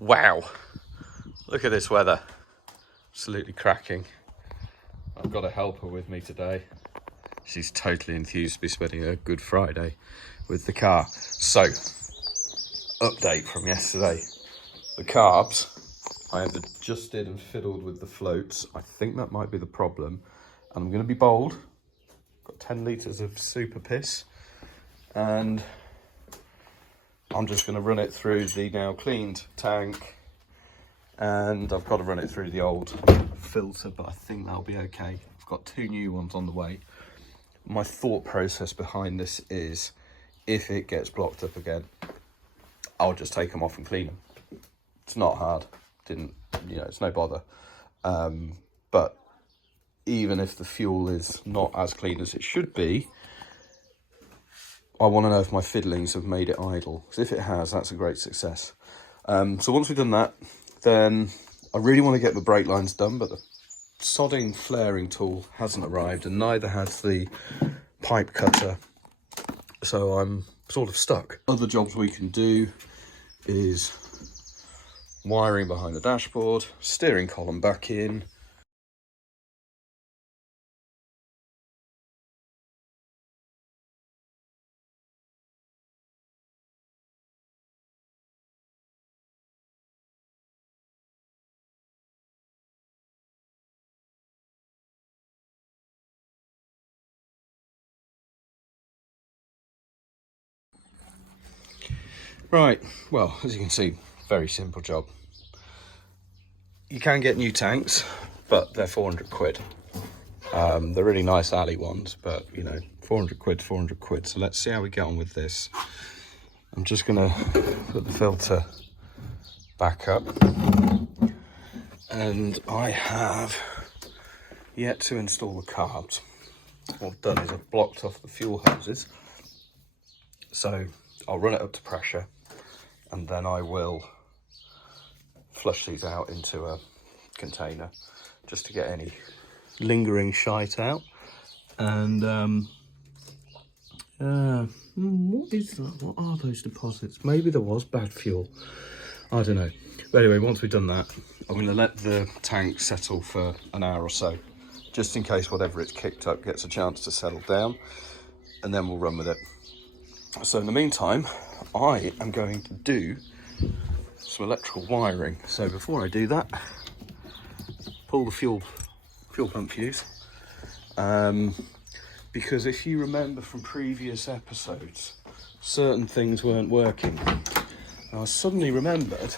Wow, look at this weather. Absolutely cracking. I've got a helper with me today. She's totally enthused to be spending a Good Friday with the car. So, update from yesterday. The carbs, I have adjusted and fiddled with the floats. I think that might be the problem. And I'm going to be bold. Got 10 litres of super piss. And I'm just going to run it through the now cleaned tank. And I've got to run it through the old filter, but I think that'll be okay. I've got 2 new ones on the way. My thought process behind this is, if it gets blocked up again, I'll just take them off and clean them. It's not hard. It's no bother. But even if the fuel is not as clean as it should be, I want to know if my fiddlings have made it idle. Because if it has, that's a great success. So once we've done that, then I really want to get the brake lines done, but the sodding flaring tool hasn't arrived, and neither has the pipe cutter. So I'm sort of stuck. Other jobs we can do is wiring behind the dashboard, steering column back in. Right, well, as you can see, very simple job. You can get new tanks, but they're 400 quid. They're really nice alley ones, but 400 quid. So let's see how we get on with this. I'm just gonna put the filter back up. And I have yet to install the carbs. What I've done is I've blocked off the fuel hoses. So I'll run it up to pressure, and then I will flush these out into a container just to get any lingering shite out. And what is that? What are those deposits? Maybe there was bad fuel, I don't know. But anyway, once we've done that, I'm going to let the tank settle for an hour or so, just in case whatever it's kicked up gets a chance to settle down, and then we'll run with it. So in the meantime, I am going to do some electrical wiring. So before I do that, pull the fuel pump fuse. Because if you remember from previous episodes, certain things weren't working. And I suddenly remembered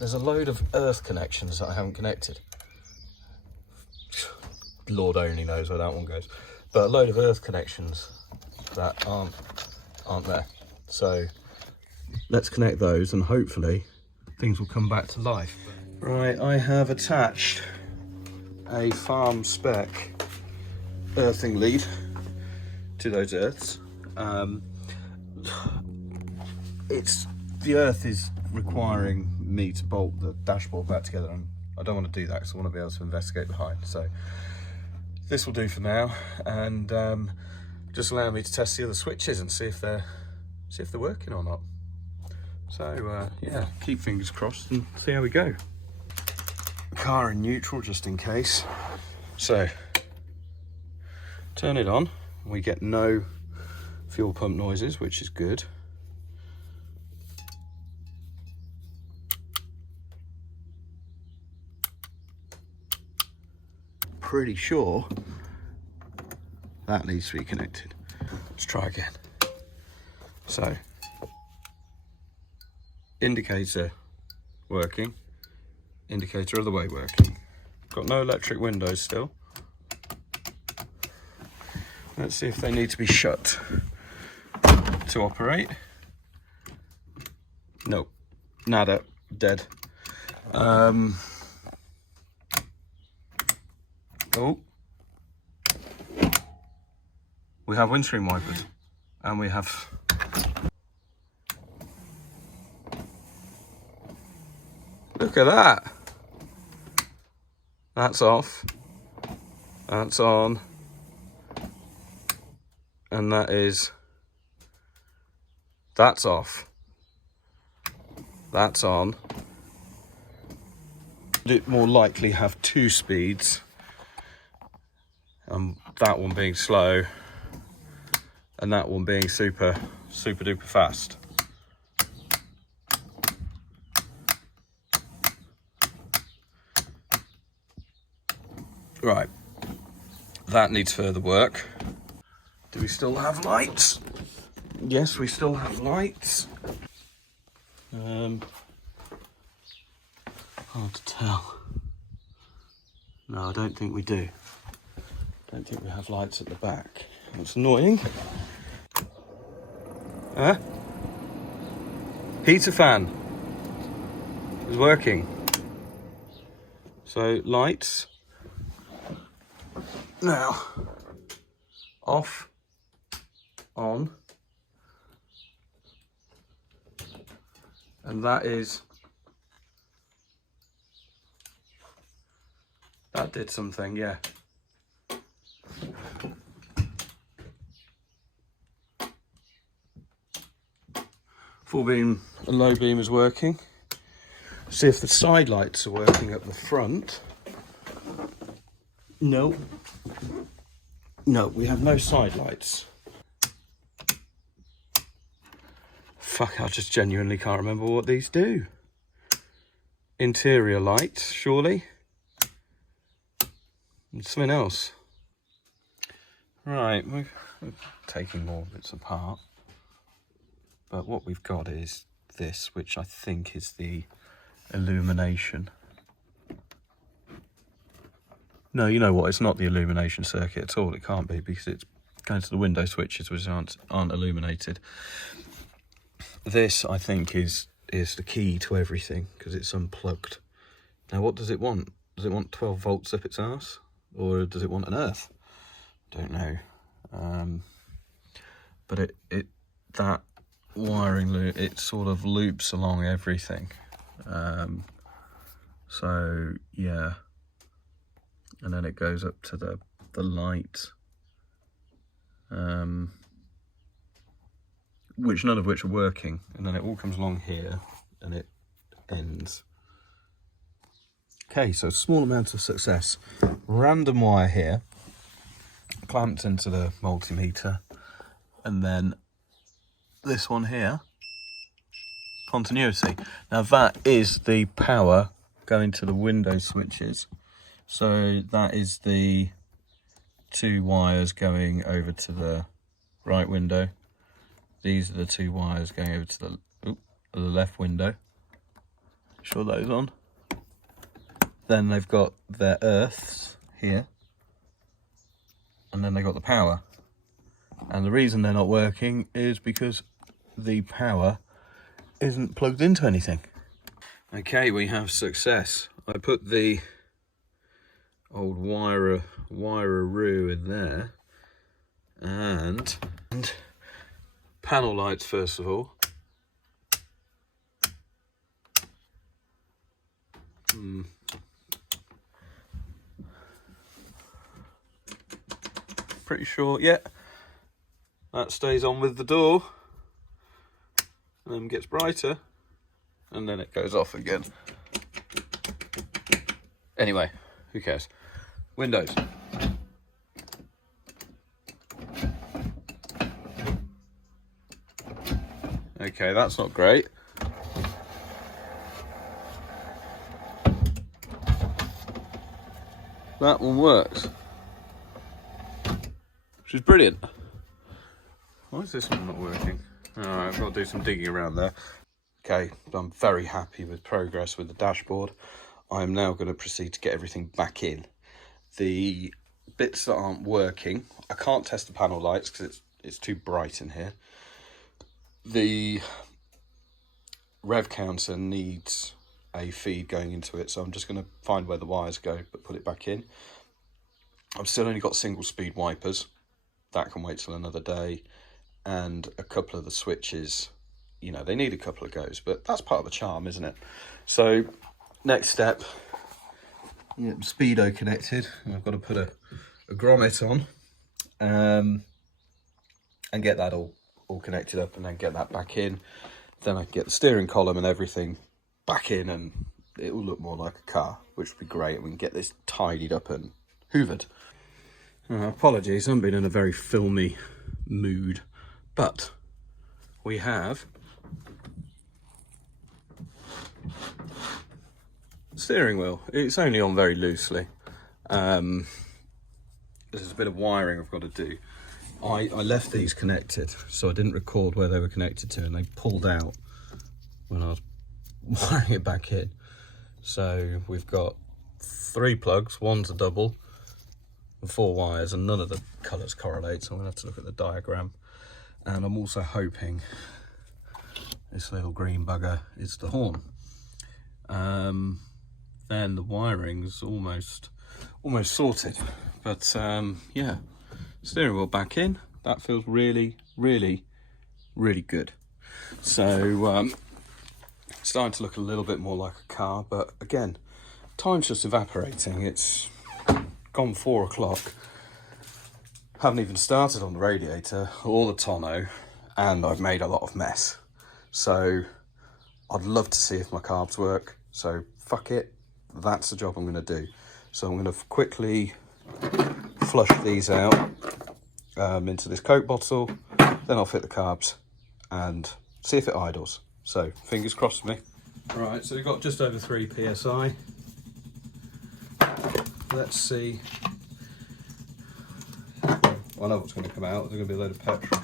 there's a load of earth connections that I haven't connected. Lord only knows where that one goes. But a load of earth connections that aren't there. So let's connect those and hopefully things will come back to life. Right, I have attached a farm spec earthing lead to those earths. The earth is requiring me to bolt the dashboard back together, and I don't want to do that because I want to be able to investigate behind. So this will do for now, and just allow me to test the other switches and see if they're working or not. So yeah, keep fingers crossed and see how we go. Car in neutral just in case. So turn it on. We get no fuel pump noises, which is good. Pretty sure that needs to be connected. Let's try again. So indicator working, indicator other way working. Got no electric windows still. Let's see if they need to be shut to operate. Nope, nada, dead. Oh, we have windscreen wipers, and we have look at that. That's off, that's on, and that's off. That's on. It more likely have 2 speeds, that one being slow and that one being super duper fast. Right, that needs further work. Do we still have lights? Yes, we still have lights. Hard to tell. No, I don't think we do. Don't think we have lights at the back. That's annoying. Huh? Heater fan is working. So lights. Now, off, on. And that did something, yeah. Full beam and low beam is working. See if the side lights are working at the front. No. No, we have no side lights. Fuck, I just genuinely can't remember what these do. Interior lights, surely. And something else. Right, we're taking more bits apart. But what we've got is this, which I think is the illumination. No, you know what? It's not the illumination circuit at all. It can't be, because it's going to the window switches, which aren't illuminated. This, I think, is the key to everything, because it's unplugged. Now, what does it want? Does it want 12 volts up its arse? Or does it want an earth? Don't know. But that wiring loop, it sort of loops along everything. So, yeah. And then it goes up to the light. Which none of which are working. And then it all comes along here and it ends. Okay, so small amount of success. Random wire here, clamped into the multimeter, and then this one here, continuity. Now that is the power going to the window switches. So that is the 2 wires going over to the right window. These are the 2 wires going over to the left window. Sure those on. Then they've got their earths here, and then they've got the power. And the reason they're not working is because the power isn't plugged into anything. Okay, we have success. I put the old wire-a-roo in there, and panel lights first of all. Pretty sure, yeah, that stays on with the door and then gets brighter and then it goes off again. Anyway, who cares? Windows. Okay, that's not great. That one works, which is brilliant. Why is this one not working? Alright, I've got to do some digging around there. Okay, I'm very happy with progress with the dashboard. I'm now going to proceed to get everything back in. The bits that aren't working, I can't test the panel lights because it's too bright in here. The rev counter needs a feed going into it, so I'm just going to find where the wires go but put it back in. I've still only got single speed wipers. That can wait till another day. And a couple of the switches, you know, they need a couple of goes, but that's part of the charm, isn't it? So next step, speedo connected. I've got to put a grommet on and get that all connected up and then get that back in. Then I can get the steering column and everything back in and it will look more like a car, which would be great. And we can get this tidied up and hoovered. Apologies, I haven't been in a very filmy mood, but we have steering wheel. It's only on very loosely. There's a bit of wiring I've got to do. I left these connected, so I didn't record where they were connected to, and they pulled out when I was wiring it back in. So we've got 3 plugs, one's a double, and 4 wires, and none of the colours correlate, so I'm going to have to look at the diagram. And I'm also hoping this little green bugger is the horn. Then the wiring's almost sorted, but yeah, steering wheel back in. That feels really good. So starting to look a little bit more like a car, but again, time's just evaporating. It's gone 4 o'clock. Haven't even started on the radiator or the tonneau, and I've made a lot of mess. So I'd love to see if my carbs work. So fuck it, that's the job I'm going to do. So I'm going to quickly flush these out into this Coke bottle, then I'll fit the carbs and see if it idles. So fingers crossed for me. Right, so we've got just over 3 psi. Let's see. I know what's going to come out. There's going to be a load of petrol.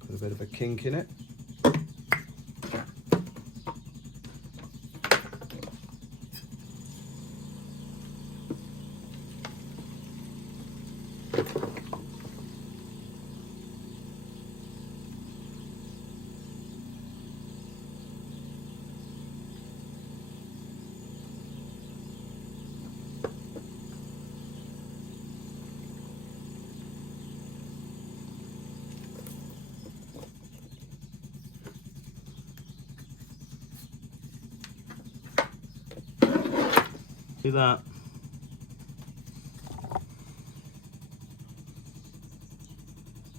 Put a bit of a kink in it. See that?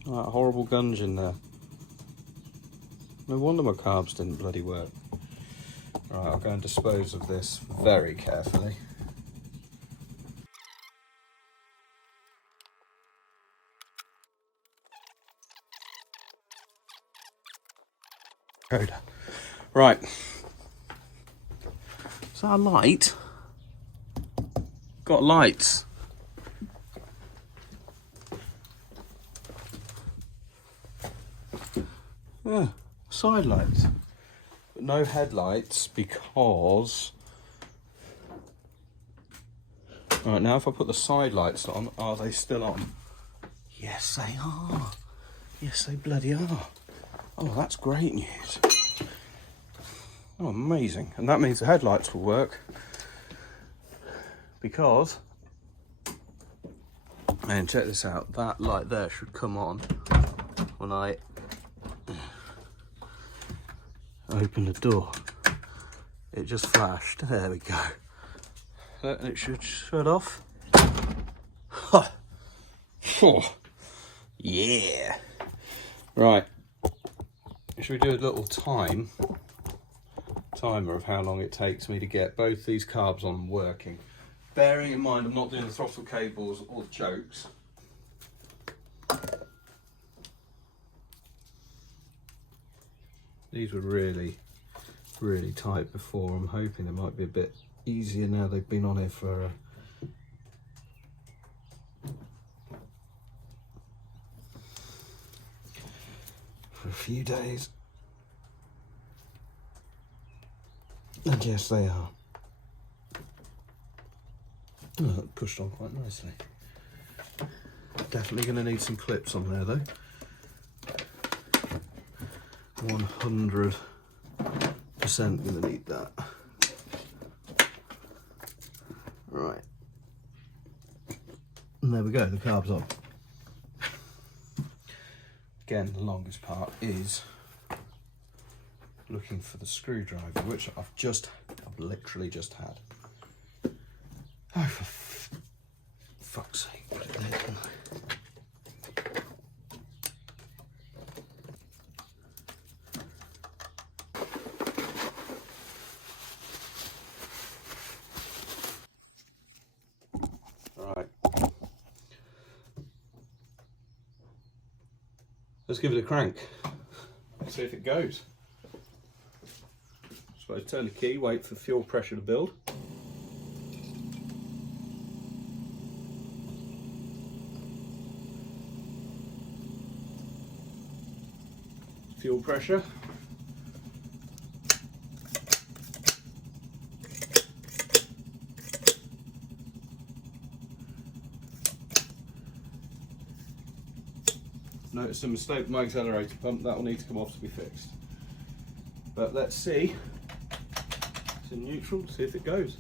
That horrible gunge in there. No wonder my carbs didn't bloody work. Right, I'll go and dispose of this very carefully. Right. Is that a light? Got lights. Yeah, side lights. But no headlights because... Right, now if I put the side lights on, are they still on? Yes, they are. Yes, they bloody are. Oh, that's great news. Oh, amazing. And that means the headlights will work. Because, and check this out, that light there should come on when I open the door. It just flashed. There we go. And it should shut off. Huh. Oh, yeah. Right. Should we do a little timer of how long it takes me to get both these carbs on and working? Bearing in mind I'm not doing the throttle cables or the chokes. These were really tight before. I'm hoping they might be a bit easier now they've been on here for a few days. And yes, they are. Oh, pushed on quite nicely. Definitely going to need some clips on there though. 100% going to need that. Right. And there we go, the carb's on. Again, the longest part is looking for the screwdriver, which I've literally just had. Oh, for fuck's sake, put it there, didn't I? Let's give it a crank. See if it goes. So turn the key, wait for fuel pressure to build. Fuel pressure. Notice a mistake with my accelerator pump, that will need to come off to be fixed. But let's see, it's in neutral, see if it goes.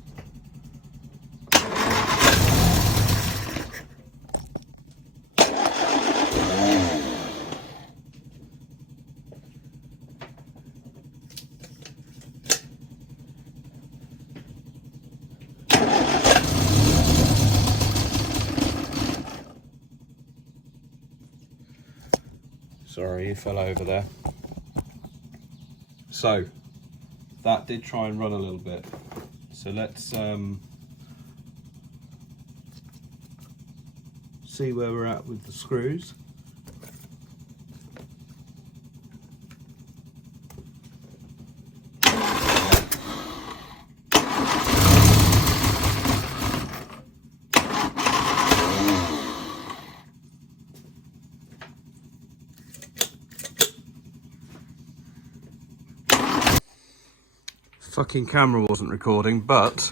Sorry, you fell over there. So, that did try and run a little bit. So let's see where we're at with the screws. Fucking camera wasn't recording, but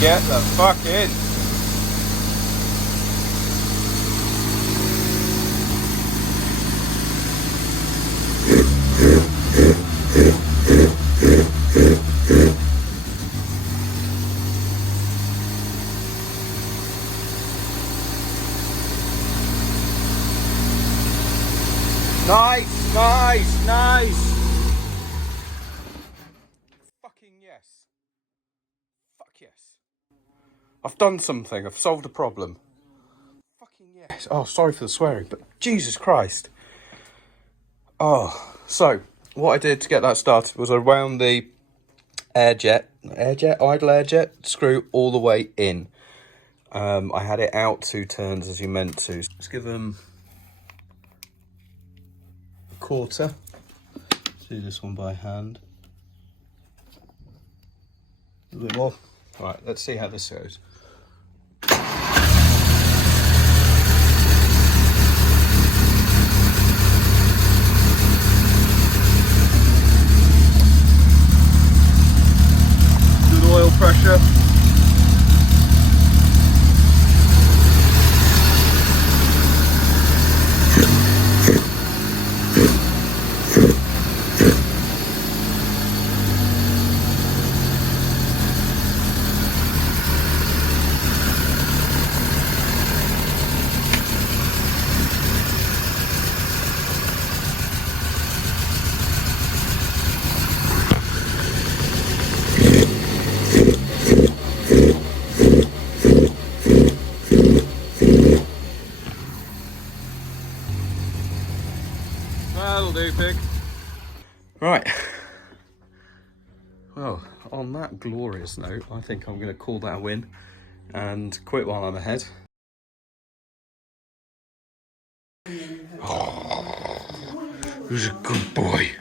get the fuck in. Nice, nice, nice. Fucking yes. Fuck yes. I've done something. I've solved a problem. Fucking yes. Oh, sorry for the swearing, but Jesus Christ. Oh, so what I did to get that started was I wound the idle air jet screw all the way in. I had it out 2 turns as you meant to. Let's give them a quarter. Do this one by hand. A little bit more. Right, let's see how this goes. Good oil pressure. That'll do, pig. Right. Well, on that glorious note, I think I'm going to call that a win and quit while I'm ahead. Oh, who's a good boy?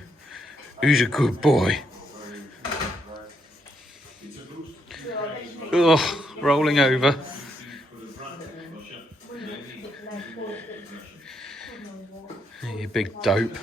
Who's a good boy? Ugh, rolling over. You big dope.